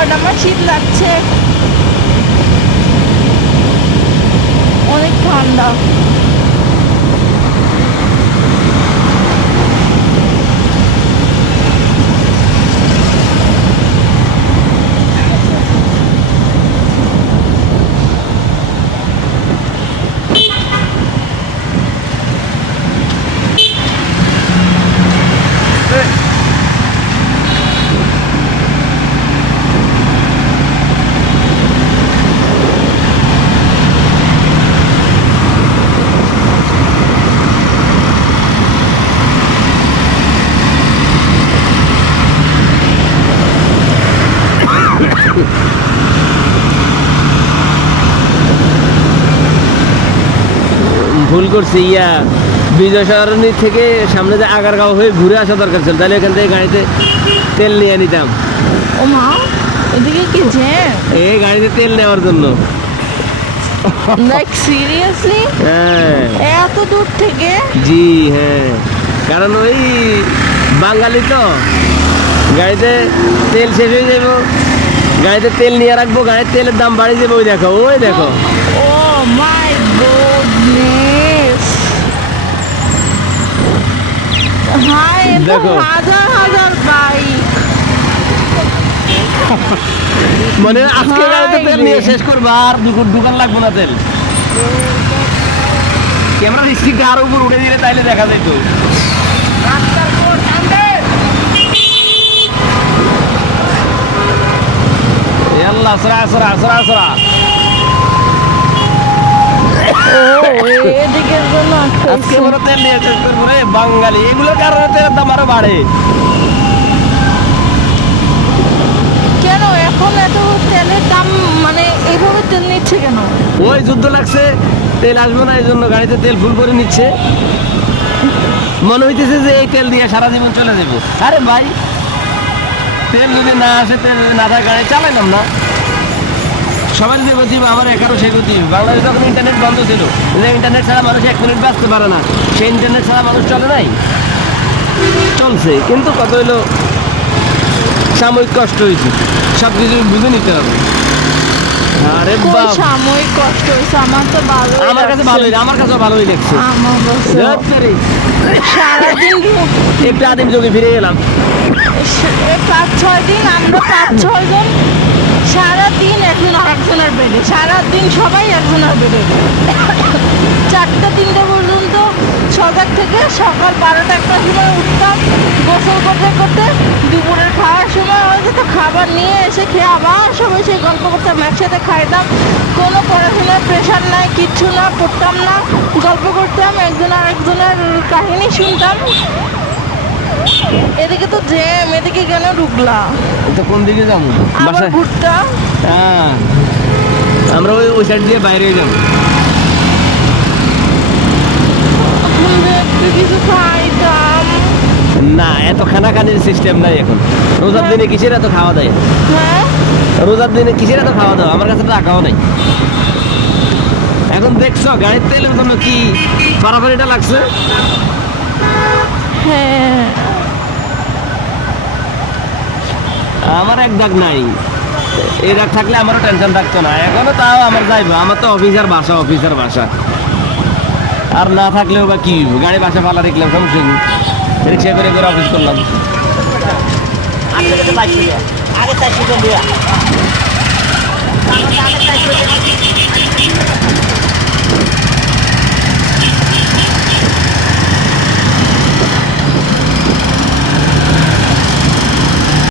God, আমার শীত লাগছে, অনেক ঠান্ডা। ভুল করছি, বিজয় সরণি থেকে সামনে যে আগারগাঁও হয়ে ঘুরে আসা দরকার ছিল, তাহলে এখান থেকে গাড়িতে তেল নিয়ে নিতাম। ও মা, এদিকে কি জ্যাম? এই গাড়িতে তেল নেওয়ার জন্য। Like seriously? হ্যাঁ, এত দূর থেকে? জি হ্যাঁ, কারণ ওই বাঙালি তো, গাড়িতে তেল শেষ হয়ে যাবো, গাড়িতে তেল নিয়ে রাখবো, গাড়ির তেলের দাম বাড়িয়ে যাবে। ওই দেখো, ওই দেখো। ও মাই গডনেস, হাই, দেখো। হাজার হাজার বাইক। মানে আজকে গাড়িতে তেল নিয়ে শেষ করবো, আর দোকান লাগবো না তেল। ক্যামেরা স্টিকটা আরো উপর উঠে দিলে তাইলে দেখা যেত। আল্লাহ, সরা সরা সরা সরা। এদিকের জন্য আজকে বড় তেল নিয়ে শেষ করবো রে বাঙালি, এগুলোর কারণে তেলের দাম আরো বাড়ে। কেন এখন এত তেলের দাম, মানে এইভাবে তেল নিচ্ছে কেন? ওই যুদ্ধ লাগছে, তেল আসবে না, এই জন্য গাড়িতে তেল ফুল করে নিচ্ছে। মনে হইতেছে যে এই তেল দিয়ে সারা জীবন চলে যাবো। আরে ভাই, তেল যদি না আসে, তেল যদি না থাকে, গাড়ি চালাইলাম না। সবার যে গতি, আমার একারও সেই গতি। বাংলাদেশে তখন ইন্টারনেট বন্ধ ছিল, ইন্টারনেট ছাড়া মানুষ 1 মিনিট বাঁচতে পারে না। সেই ইন্টারনেট ছাড়া মানুষ চলে নাই, চলছে, কিন্তু কত হইলো সাময়িক কষ্ট হয়েছে, সব কিছু বুঝে নিতে হবে। আরে কই বাপ, সাময়িক কষ্ট হয়েছে? আমার তো ভালো, আমার কাছে ভালোই, আমার কাছে ভালোই লাগছে। আমার কাছে সারাদিন একটু আদিম যুগে ফিরে গেলাম। 5-6 দিন, আমরা 5-6 জন সারাদিন একজন আরেকজনের বেডে, সারাদিন সবাই একজনের বেডে, 4টা-3টা পর্যন্ত সজাগ থেকে সকাল 12টা-1টার সময় উঠতাম, গোসল করতে করতে দুপুরের খাওয়ার সময় হয়ে যেত, খাবার নিয়ে এসে খেয়ে আবার সবাই সেই গল্প করতাম, একসাথে খাইতাম, কোনো পড়াশোনার প্রেশার নাই, কিচ্ছু না, পড়তাম না, গল্প করতাম, একজন আরেকজনের কাহিনী শুনতাম। এদিকে তো জ্যাম, এদিকে কেন ঢুকলা? তো কোন দিকে যাবো? আবার বাসায়? ঘুরতা? হ্যাঁ, আমরা ওই সাইড দিয়ে বাইরে যাবো। একটু কিছু খাইতাম। না, এত খানাখানির সিস্টেম নাই এখন। রোজার দিনে কিসের এত খাওয়া দাওয়া? হ্যাঁ, রোজার দিনে কিসের এত খাওয়া দাওয়া? আমার কাছে টাকাও নাই। এখন দেখছো গাড়ির তেলের জন্য কি বাড়াবাড়িটা লাগছে। হ্যাঁ, আমার এক দাগ নাই, এই দাগ থাকলে আমারও টেনশন থাকতো না। এখনো তাও আমার যাইবো, আমার তো অফিসার বাসা, অফিসার বাসা। আর না থাকলেও বা কি, গাড়ি বাসা পালা দেখলাম, সমস্যা কি, রিক্সা করে করে অফিস করলাম। আগে 400 টাকা, আগে 400 টাকা